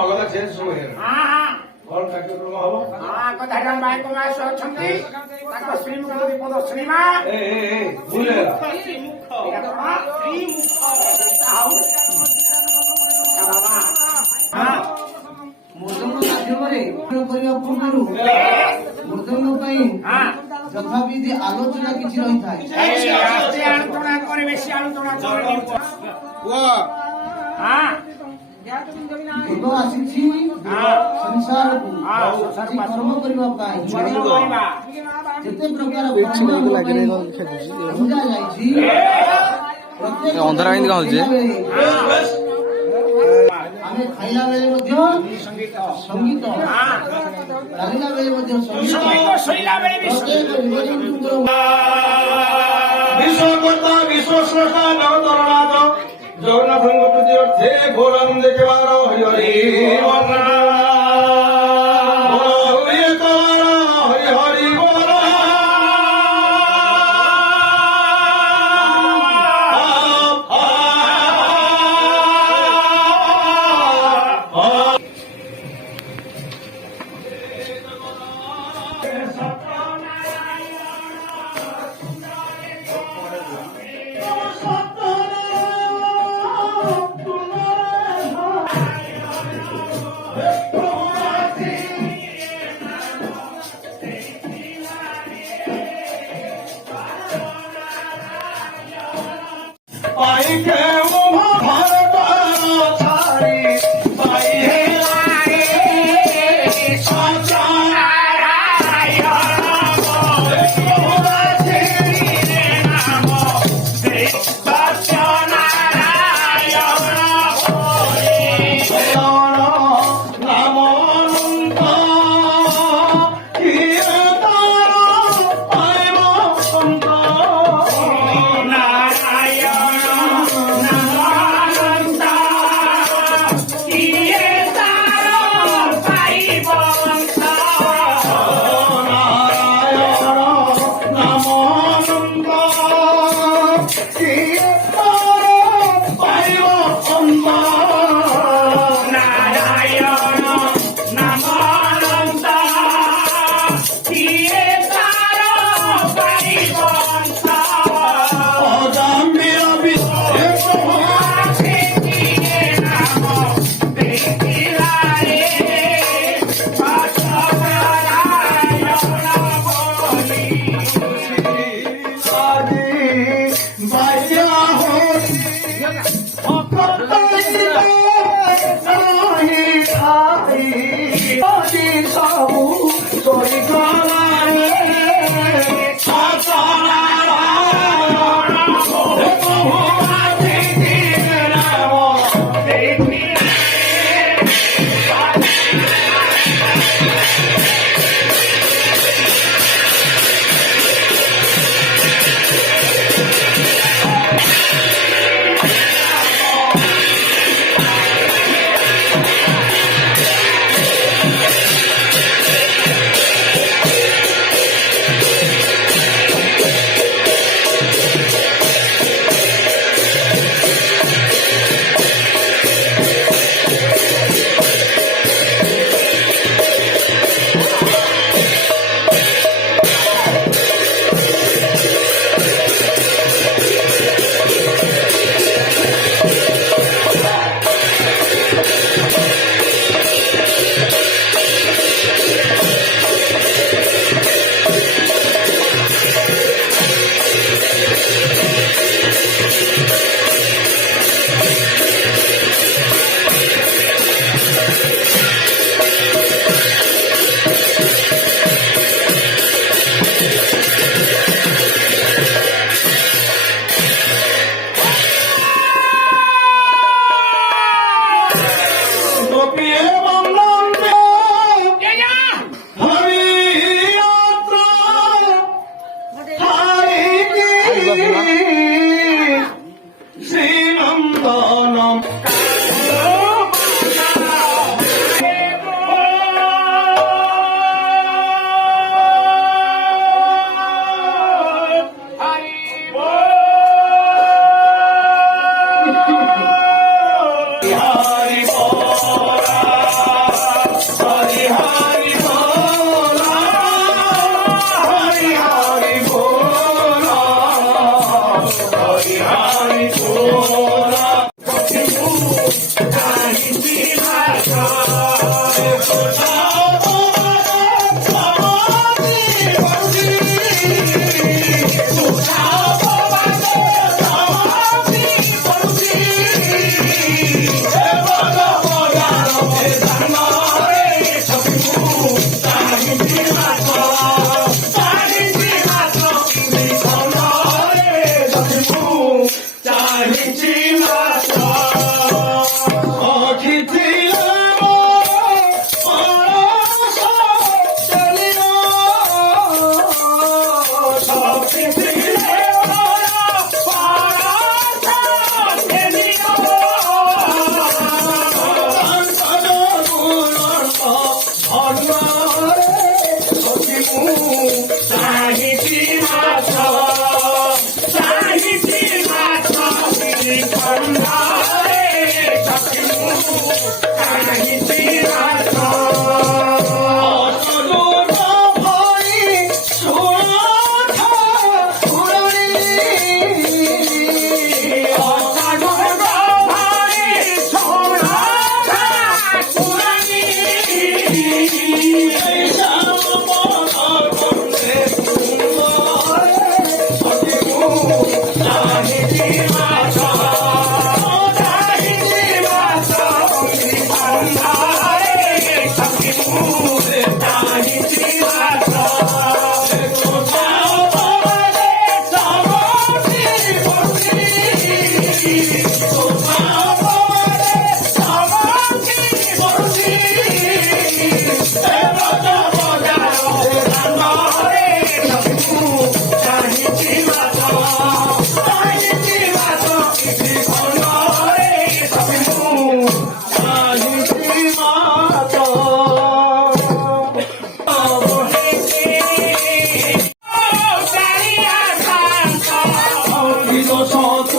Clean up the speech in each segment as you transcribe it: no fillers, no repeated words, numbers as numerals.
अलग चेंज हुए और कार्यक्रम हम कथागान भाई को मैं सोचंती ताको श्रीमुख नदी पद श्रीमा भूले श्रीमुख आओ बाबा हां मृदंग माध्यमरे କରିବା ପୂର୍ବରୁ ମୃଦଙ୍ଗ ପାଇଁ ଯଥାବିଧି ଆଲୋଚନା କିଛି ରହିଥାଏ। ଆସ୍ତେ ଆଲୋଚନା କରି ବେଶୀ ଆଲୋଚନା କରନି। ଯୋଗ ଆସିଛି ସଂସାରକୁ କିଛି କର୍ମ କରିବା ପାଇଁ। କର୍ମ କରିବା ଯେତେ ପ୍ରକାର କର୍ମ ଯାଇଛି ଅନ୍ଧାର କେମିତି କଣ ହଉଛି? ଆମେ ଖାଇଲା ବେଳେ ମଧ୍ୟ ସଙ୍ଗୀତ, ରାନ୍ଧିଲା ବେଳେ ମଧ୍ୟ ସଙ୍ଗୀତ, ଶୋଇଲା ବେଳେ ବି ପ୍ରତ୍ୟେକ ଜୀବଜନ୍ତୁଙ୍କର ବିଶ୍ୱକର୍ତ୍ତା ବିଶ୍ୱସ୍ରଷ୍ଟା ଜଗତରନାଥ ଜଗନ୍ନାଥଙ୍କ ପ୍ରତି ଅର୍ଥେ ଘୋରାନନ୍ଦ କେବାର ହରି ହରି ହରି ହରି ବୋଲ। পাইকে উমা ভারত ছাড়ি পাই হে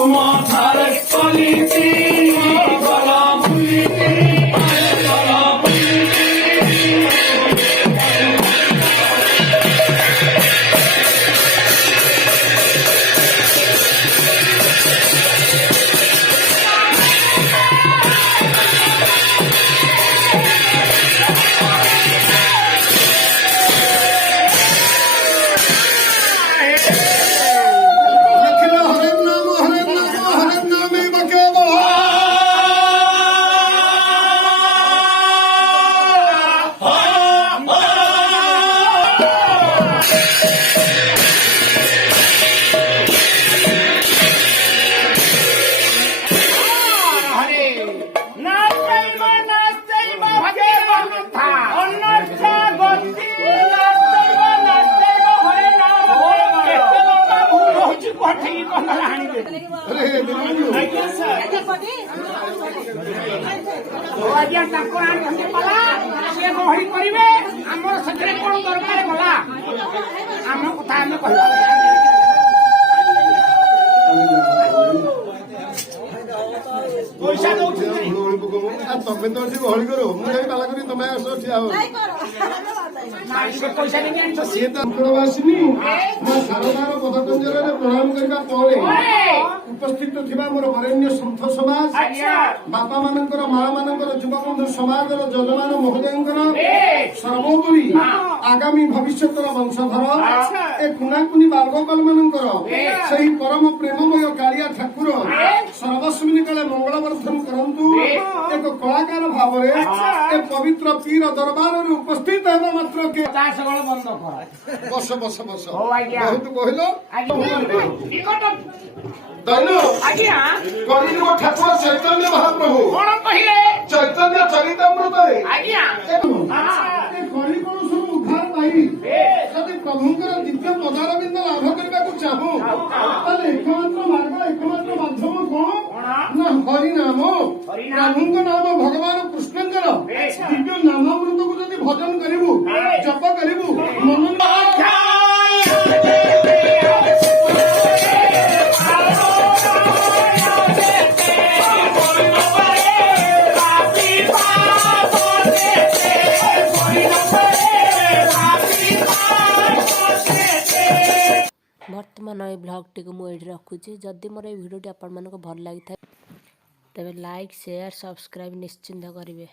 ତୁମ ଠାରେ ଚଲିଛି ଗଲ ଆଜ୍ଞା ତାଙ୍କର ଆଣିଛନ୍ତି କଲା ସେ ଗହଳି କରିବେ ଆମର ସେଥିରେ କଣ ଦରକାର ଗଲା ଆମ କଥା ଆମେ କହିବା ପଇସା ଦଉଛନ୍ତି ତମେ ତ ଏଠି ଗହଳି କର ମୁଁ ଯାଇ ପାଲା କରି ତମେ ଆସ ଠିଆ ହବ ସେ ପଇସା ନେଇକି ଆଣିଛ ସିଏ ତ ଆସିନି ମୋ ଶାରଦାର ପଦତଞ୍ଜଳରେ ପ୍ରଣାମ କରିବା ପରେ ଉପସ୍ଥିତ ଥିବା ମୋର ବରେଣ୍ୟ ସନ୍ଥ ସମାଜ ବାପା ମାନଙ୍କର ମା ମାନଙ୍କର ଯୁବବନ୍ଧୁ ସମାଜର ଯଜମାନ ମହୋଦୟଙ୍କର ସର୍ବୋପରି ଆଗାମୀ ଭବିଷ୍ୟତର ବଂଶଧର ଏ କୁନାକୁନି ବାଳଗୋପାଳ ମାନଙ୍କର ସେହି ପରମ ପ୍ରେମମୟ କାଳିଆ ଠାକୁର ସର୍ବସ୍ମିନୀ କାଳେ ମଙ୍ଗଳବର୍ଦ୍ଧନ କରନ୍ତୁ ଏକ କଳାକାର ଭାବରେ ଏ ପବିତ୍ର ପୀର ଦରବାରରେ ଉପସ୍ଥିତ ହେବା ମାତ୍ର ବନ୍ଦ କର ବସ ବସ ବସ ହଉ ଆଜ୍ଞା ବହୁତ କହିଲ ଆଜ୍ଞା ଆଜ୍ଞା କଳିଯୁଗ ଠାକୁର ଚୈତନ୍ୟ ମହାପ୍ରଭୁ କଣ କହିଲେ ଚୈତନ୍ୟ ଚରିତାମୃତରେ ଆଜ୍ଞା କଳି କଣ ସବୁ ଉଦ୍ଧାର ପାଇ ଯଦି ପ୍ରଭୁଙ୍କର ଦିବ୍ୟ ପଦାରବିନ୍ଦ ଲାଭ କରିବାକୁ ଚାହୁଁ ତାହେଲେ ଏକମାତ୍ର ମାର୍ଗ ଏକମାତ୍ର ମାଧ୍ୟମ କଣ ନା ହରିନାମ ପ୍ରଭୁଙ୍କ ନାମ ଭଗବାନ କୃଷ୍ଣଙ୍କର ଦିବ୍ୟ ନାମାମୃତକୁ ଯଦି ଭଜନ କରିବୁ ଜପ କରିବୁ ମନ ବର୍ତ୍ତମାନ ଏଇ ବ୍ଲଗ୍ଟିକୁ ମୁଁ ଏଇଠି ରଖୁଛି। ଯଦି ମୋର ଏଇ ଭିଡ଼ିଓଟି ଆପଣମାନଙ୍କୁ ଭଲ ଲାଗିଥାଏ ତେବେ ଲାଇକ୍ ସେୟାର ସବସ୍କ୍ରାଇବ୍ ନିଶ୍ଚିନ୍ତ କରିବେ।